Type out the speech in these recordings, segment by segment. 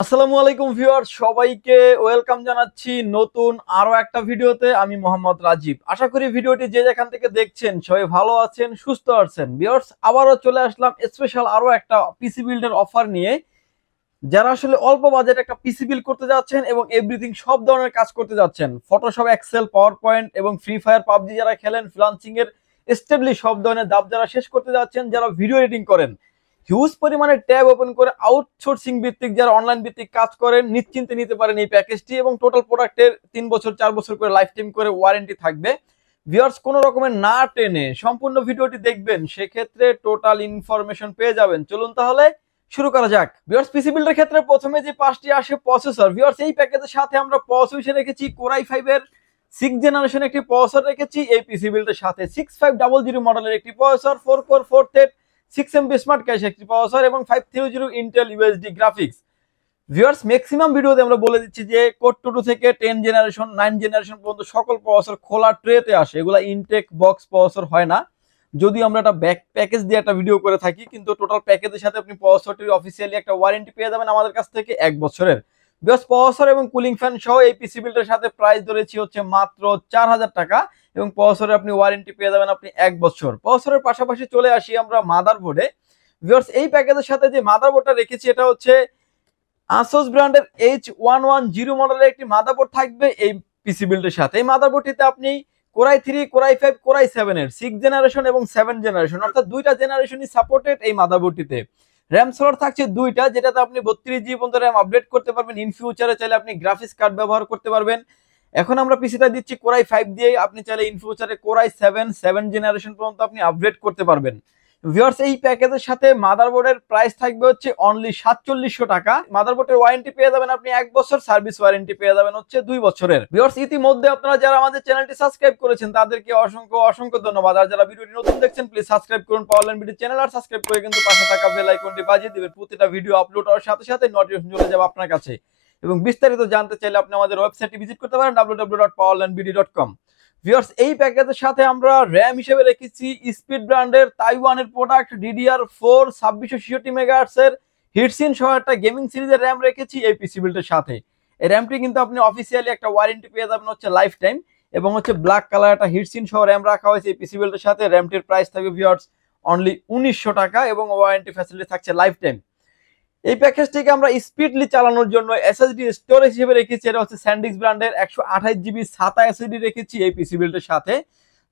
আসসালামু আলাইকুম ভিউয়ার্স, সবাইকে ওয়েলকাম জানাচ্ছি নতুন আরো একটা ভিডিওতে। আমি মোহাম্মদ রাজীব। আশা করি ভিডিওটি যে যেখান থেকে দেখছেন সবাই ভালো আছেন, সুস্থ আছেন। ভিউয়ার্স, আবারও চলে আসলাম স্পেশাল আরো একটা পিসি বিল্ডের অফার নিয়ে। যারা আসলে অল্প বাজেট একটা পিসি বিল্ড করতে যাচ্ছেন এবং এভরিথিং সব ধরনের কাজ করতে যাচ্ছেন, ফটোশপ, এক্সেল, পাওয়ার পয়েন্ট এবং ফ্রি ফায়ার, পাবজি যারা খেলেন, ফ্রিল্যান্সিং এর স্টেবলি সব ধরনের ধাপ যারা শেষ করতে যাচ্ছেন, যারা ভিডিও এডিটিং করেন, হিউজ পরিমাণে ট্যাব ওপেন করে আউটসোর্সিং ভিত্তিক যারা অনলাইন ভিত্তিক কাজ করেন, নিশ্চিন্তে নিতে পারেন এই প্যাকেজটি। এবং টোটাল প্রোডাক্টের 3 বছর 4 বছর করে লাইফ টাইম করে ওয়ারেন্টি থাকবে। ভিউয়ার্স, কোনো রকমের না টেনে সম্পূর্ণ ভিডিওটি দেখবেন, সেক্ষেত্রে টোটাল ইনফরমেশন পেয়ে যাবেন। চলুন তাহলে শুরু করা যাক। ভিউয়ার্স, পিসি বিল্ডের ক্ষেত্রে প্রথমে যে পাঁচটি আসে প্রসেসর। ভিউয়ার্স, এই প্যাকেজের সাথে আমরা প্রসেসর রেখেছি কোরাই 5 এর 6 জেনারেশন একটি প্রসেসর রেখেছি এই পিসি বিল্ডের সাথে। 6500 মডেলের একটি processor, 4 core 4 thread 6 MB smart cash একটি প্রসেসর এবং 530 Intel USD graphics. Viewers, maximum ভিডিওতে আমরা বলে দিচ্ছি যে কোর 2 থেকে 10 জেনারেশন 9 জেনারেশন পর্যন্ত সকল প্রসেসর খোলা ট্রেতে আসে, এগুলা ইনটেক বক্স প্রসেসর হয় না। যদি আমরা একটা ব্যাক প্যাকেজ দিয়ে একটা ভিডিও করে থাকি, কিন্তু টোটাল প্যাকেজের সাথে আপনি প্রসেসরটির অফিসিয়ালি একটা ওয়ারেন্টি পেয়ে যাবেন আমাদের কাছ থেকে 1 বছরের। ভিউয়ার্স, প্রসেসর এবং কুলিং ফ্যান সহ এই পিসি বিল্ডের সাথে প্রাইস ধরেছি হচ্ছে মাত্র 4000 টাকা এবং প্রসেসরের আপনি ওয়ারেন্টি পেয়ে যাবেন আপনি 1 বছর। প্রসেসরের পাশাপাশি চলে আসি আমরা মাদারবোর্ডে। ভিউয়ার্স, এই প্যাকেজের সাথে যে মাদারবোর্ডটা রেখেছি এটা হচ্ছে আসুস ব্র্যান্ডের H110 মডেলের একটি মাদারবোর্ড থাকবে এই পিসি বিল্ডের সাথে। এই মাদারবোর্ডটিতে আপনি কোরাই 3, কোরাই 5, কোরাই 7 এর 6 জেনারেশন এবং 7 জেনারেশন অর্থাৎ দুইটা জেনারেশনই সাপোর্টেড এই মাদারবোর্ডটিতে। র‍্যাম স্লট থাকছে দুইটা, যেটাতে আপনি 32 GB পর্যন্ত র‍্যাম আপডেট করতে পারবেন। ইন ফিউচারে চাইলে আপনি গ্রাফিক্স কার্ড ব্যবহার করতে পারবেন। এখন আমরা পিসিটা দিচ্ছি কোরাই 5 দিয়ে, আপনি চাইলে ইন ফিউচারে কোরাই 7 জেনারেশন পর্যন্ত আপনি আপগ্রেড করতে পারবেন। ভিউয়ার্স, এই প্যাকেজের সাথে মাদারবোর্ডের প্রাইস থাকবে হচ্ছে অনলি 4700 টাকা। মাদারবোর্ডের ওয়ারেন্টি পেয়ে যাবেন আপনি 1 বছর, সার্ভিস ওয়ারেন্টি পেয়ে যাবেন হচ্ছে 2 বছরের। ভিউয়ার্স, ইতিমধ্যে আপনারা যারা আমাদের চ্যানেলটি সাবস্ক্রাইব করেছেন তাদেরকে অসংখ্য অসংখ্য ধন্যবাদ। আর যারা ভিডিওটি নতুন দেখছেন প্লিজ সাবস্ক্রাইব করুন পাওয়ারল্যান্ড ভিডিও চ্যানেল, আর সাবস্ক্রাইব করে কিন্তু পাশে থাকা বেল আইকনটি বাজিয়ে দিবেন। প্রতিটা ভিডিও আপলোড হওয়ার সাথে সাথে নোটিফিকেশন চলে যাবে আপনার কাছে। এবং বিস্তারিত জানতে চাইলে আপনি আমাদের ওয়েবসাইটটি ভিজিট করতে পারেন www.powerlandbd.com। ভিউয়ার্স, এই প্যাকেজের সাথে আমরা র‍্যাম হিসেবে রেখেছি স্পিড ব্র্যান্ডের তাইওয়ানের প্রোডাক্ট DDR4 2666 মেগাহার্টজ এর হিটসিন সহ একটা গেমিং সিরিজের র‍্যাম রেখেছি এই পিসি বিল্ডের সাথে। এই র‍্যামটি কিন্তু আপনি অফিসিয়ালি একটা ওয়ারেন্টি পেয়ে যাবেন হচ্ছে লাইফ টাইম, এবং হচ্ছে ব্ল্যাক কালার একটা হিটসিন সহ র‍্যাম রাখা হয়েছে এই পিসি বিল্ডের সাথে। র‍্যামটির প্রাইস থাকবে ভিউয়ার্স অনলি 1900 টাকা এবং ওয়ারেন্টি ফ্যাসিলিটি থাকছে লাইফ টাইম। এই প্যাকেজটিকে আমরা স্পিডলি চালানোর জন্য এসএসডি স্টোরেজ হিসেবে রেখেছি, এটা হচ্ছে স্যান্ডিক্স ব্র্যান্ডের 128 GB SATA এসএসডি রেখেছি এই পিসি বিল্ডের সাথে।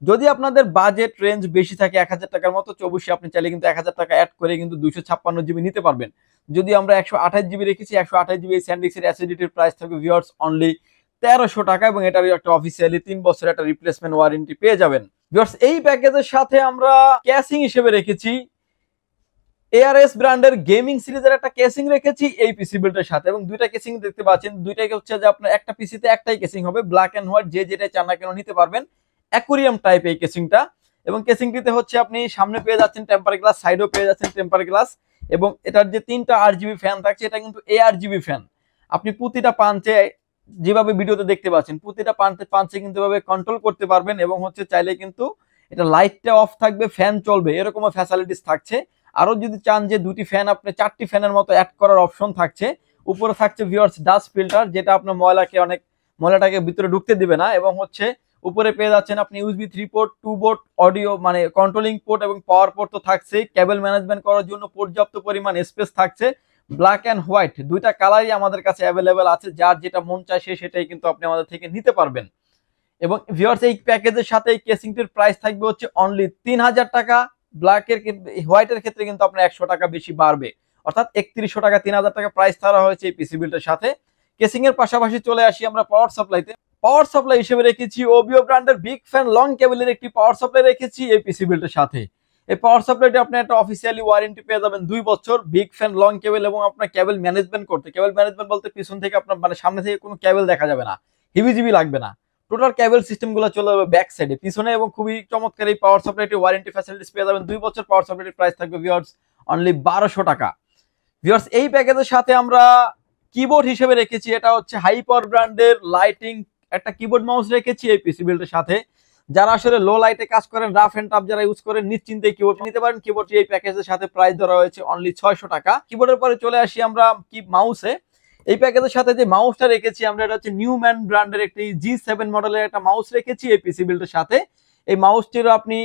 যদি আপনাদের বাজেট রেঞ্জ বেশি থাকে 1000 টাকার মতো, অবশ্যই আপনি চাইলে কিন্তু 1000 টাকা অ্যাড করে কিন্তু 256 GB নিতে পারবেন। যদি আমরা 128 GB রেখেছি, 128 GB এই স্যান্ডিক্সের এসএসডিটির প্রাইস থাকবে ভিউয়ার্স অনলি 1300 টাকা এবং এটার একটা অফিসিয়ালি 3 বছরের একটা রিপ্লেসমেন্ট ওয়ারেন্টি পেয়ে যাবেন। ভিউয়ার্স, এই প্যাকেজের সাথে আমরা ক্যাসিং হিসেবে রেখেছি ARS ব্র্যান্ডের গেমিং সিরিজের একটা কেসিং রেখেছি এই পিসি বিল্ডের সাথে, এবং দুইটা কেসিং দেখতে পাচ্ছেন। দুইটাই হচ্ছে যে আপনার একটা পিসিতে একটাই কেসিং হবে, ব্ল্যাক এন্ড হোয়াইট, যে যেটা চান না কেন নিতে পারবেন। অ্যাকুরিয়াম টাইপ এই কেসিংটা, এবং কেসিংটিতে হচ্ছে আপনি সামনে পেয়ে যাচ্ছেন টেম্পার গ্লাস, সাইডেও পেয়ে যাচ্ছেন টেম্পার গ্লাস, এবং এটার যে 3টা RGB ফ্যান থাকছে এটা কিন্তু ARGB ফ্যান। আপনি প্রতিটা পাঞ্চে যেভাবে ভিডিওতে দেখতে পাচ্ছেন প্রতিটা পাঞ্চে কিন্তু এভাবে কন্ট্রোল করতে পারবেন, এবং হচ্ছে চাইলে কিন্তু এটা লাইটটা অফ থাকবে, ফ্যান চলবে, এরকমও ফ্যাসিলিটিস থাকছে। আরো যদি চান যে দুটি ফ্যান আপনি 4টি ফ্যানের মতো অ্যাড করার অপশন থাকছে। উপরে থাকছে ভিউয়ার্স ডাস্ট ফিল্টার, যেটা আপনার ময়লাটাকে ভিতরে ঢুকতে দিবে না, এবং হচ্ছে উপরে পেয়ে যাচ্ছেন আপনি USB 3 পোর্ট, 2 পোর্ট অডিও মানে কন্ট্রোলিং পোর্ট এবং পাওয়ার পোর্ট তো থাকছে। কেবল ম্যানেজমেন্ট করার জন্য পর্যাপ্ত পরিমাণ স্পেস থাকছে। ব্ল্যাক এন্ড হোয়াইট দুইটা কালারই আমাদের কাছে অ্যাভেলেবেল আছে, যার যেটা মন চায় সেটাই কিন্তু আপনি আমাদের থেকে নিতে পারবেন। এবং ভিউয়ার্স, এই প্যাকেজের সাথে এই কেসিংটির প্রাইস থাকবে হচ্ছে অনলি 3000 টাকা। ব্ল্যাকের হোয়াইটের ক্ষেত্রে কিন্তু আপনার 100 টাকা বেশি বাড়বে, অর্থাৎ 3100 টাকা, 3000 টাকা প্রাইস ধরা হয়েছে এই পিসি বিল্ডের সাথে। কেসিং এর পাশাপাশি চলে আসি আমরা পাওয়ার সাপ্লাইতে। পাওয়ার সাপ্লাই হিসেবে রেখেছি ওবিও ব্র্যান্ডের বিগ ফ্যান লং কেবলের একটি পাওয়ার সাপ্লাই রেখেছি এই পিসি বিল্ডের সাথে। এই পাওয়ার সাপ্লাইটি আপনি একটা অফিসিয়ালি ওয়ারেন্টি পেয়ে যাবেন 2 বছর, বিগ ফ্যান লং কেবল, এবং আপনার কেবল ম্যানেজমেন্ট করতে, কেবল ম্যানেজমেন্ট বলতে পিছন থেকে আপনার মানে সামনে থেকে কোনো কেবল দেখা যাবে না, হিবিজিবি লাগবে না। টোটাল কেবল সিস্টেমগুলো চলে যাবে ব্যাক সাইডে পিছনে, এবং খুবই চমৎকার এই পাওয়ার সাপ্লাইটি ওয়ারেন্টি ফ্যাসিলিটিস পেয়ে যাবেন 2 বছর। পাওয়ার সাপ্লাইটির প্রাইস থাকবে ভিউয়ার্স অনলি 1200 টাকা। ভিউয়ার্স, এই প্যাকেজের সাথে আমরা কিবোর্ড হিসেবে রেখেছি, এটা হচ্ছে হাই পাওয়ার ব্র্যান্ডের লাইটিং একটা কিবোর্ড মাউস রেখেছি এই পিসি বিল্ডের সাথে। যারা আসলে লো লাইটে কাজ করেন, রাফ এন্ড টাফ যারা ইউজ করেন, নিশ্চিন্তে কিবোর্ড নিতে পারেন। কিবোর্ডটি এই প্যাকেজের সাথে প্রাইস ধরা হয়েছে অনলি 600 টাকা। কিবোর্ডের পরে চলে আসি আমরা কি মাউসে। এই প্যাকেজের সাথে যে মাউসটা রেখেছি আমরা, এটা হচ্ছে নিউম্যান ব্র্যান্ডের একটি G7 মডেলের একটা মাউস রেখেছি এই পিসি বিল্ডের সাথে। এই মাউসটির আপনি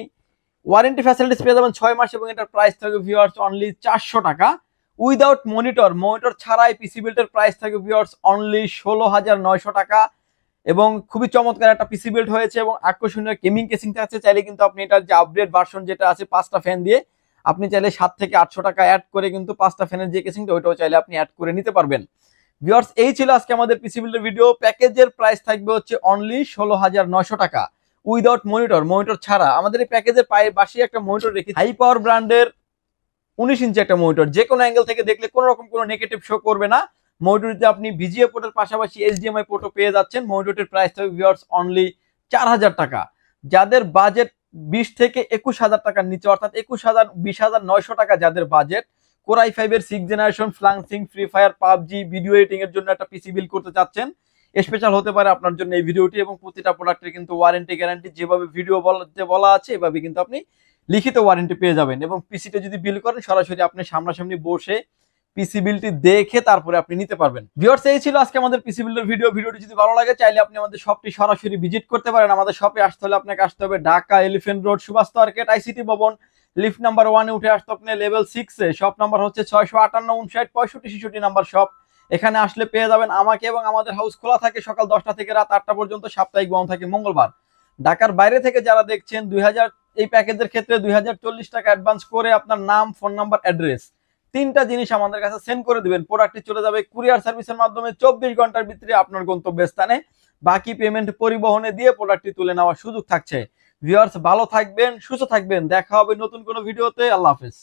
ওয়ারেন্টি ফ্যাসিলিটিস পেয়ে যাবেন 6 মাস, এবং এটার প্রাইস থাকবে ভিউয়ার্স অনলি 400 টাকা উইদাউট মনিটর। মনিটর ছাড়াই পিসি বিল্ডের প্রাইস থাকবে ভিউয়ার্স অনলি 16,900 টাকা। এবং খুবই চমৎকার একটা পিসি বিল্ড হয়েছে এবং আকর্ষণীয় গেমিং কেসিং থাকছে। চাইলে কিন্তু আপনি এটার যে আপডেট ভার্সন যেটা আছে 5টা ফ্যান দিয়ে, আপনি চাইলে 7 থেকে 800 টাকা অ্যাড করে কিন্তু 5টা ফ্যানের যে কেসিংটা ওইটাও চাইলে আপনি অ্যাড করে নিতে পারবেন। ভিউয়ার্স এই ছিল আজকে আমাদের পিসি বিল্ডের ভিডিও। প্যাকেজের প্রাইস থাকবে হচ্ছে অনলি 16,900 টাকা উইদাউট মনিটর, মনিটর ছাড়া। আমাদের এই প্যাকেজের পাশে একটা মনিটর রেখে হাই পাওয়ার ব্র্যান্ডের 19 ইঞ্চি একটা মনিটর, যে কোনো অ্যাঙ্গেল থেকে দেখলে কোনো রকম কোনো নেগেটিভ শো করবে না। মনিটরটিতে আপনি ভিজিএ পোর্টের পাশাপাশি এইচডিএমআই পোর্টও পেয়ে যাচ্ছেন। মনিটরটির প্রাইস থাকবে ভিউয়ার্স অনলি 4,000 টাকা। যাদের বাজেট 20 থেকে 21,000 টাকার নিচে, অর্থাৎ 20,900 টাকা যাদের বাজেট, কোর i5 এর 6 জেনারেশন ফ্লাংসিং, free fire, PUBG video editing এর জন্য একটা পিসি বিল্ড করতে চাচ্ছেন, স্পেশাল হতে পারে আপনার জন্য এই ভিডিওটি। এবং প্রতিটা প্রোডাক্টের কিন্তু ওয়ারেন্টি গ্যারান্টি যেভাবে ভিডিও বলা আছে এভাবে কিন্তু আপনি লিখিত ওয়ারেন্টি পেয়ে যাবেন। এবং পিসিটা যদি বিল করেন সরাসরি আপনি সামনাসামনি বসে পিসি বিলটি দেখে তারপরে আপনি নিতে পারবেন। ভিউয়ার্স এই ছিল আজকে আমাদের পিসি বিল্ডের ভিডিও। ভিডিওটি যদি ভালো লাগে চাইলে আপনি আমাদের শপটি সরাসরি ভিজিট করতে পারেন। আমাদের শপে আসতে হলে আপনাকে আসতে হবে Dhaka Elephant Road, Subhash Market, ICT Bhaban, lift number 1 এ উঠে আসতে আপনি লেভেল 6 এ। শপ নাম্বার হচ্ছে 658 59 65 66 নাম্বার শপ। এখানে আসলে পেয়ে যাবেন আমাকে, এবং আমাদের হাউস খোলা থাকে সকাল 10টা থেকে রাত 8টা পর্যন্ত, সাপ্তাহিক বন্ধ থাকে মঙ্গলবার। ঢাকার বাইরে থেকে যারা দেখছেন, এই প্যাকেজের ক্ষেত্রে 2040 টাকা অ্যাডভান্স করে আপনার নাম, ফোন নাম্বার, অ্যাড্রেস 3টা জিনিস আমাদের কাছে সেন্ড করে দিবেন। প্রোডাক্টটি চলে যাবে কুরিয়ার সার্ভিসের মাধ্যমে 24 ঘন্টার ভিতরে আপনার গন্তব্যস্থানে। বাকি পেমেন্ট পরিবহনে দিয়ে প্রোডাক্টটি তুলে নেওয়ার সুযোগ থাকছে। ভিউয়ার্স ভালো থাকবেন, সুস্থ থাকবেন, দেখা হবে নতুন কোনো ভিডিওতে। আল্লাহ হাফেজ।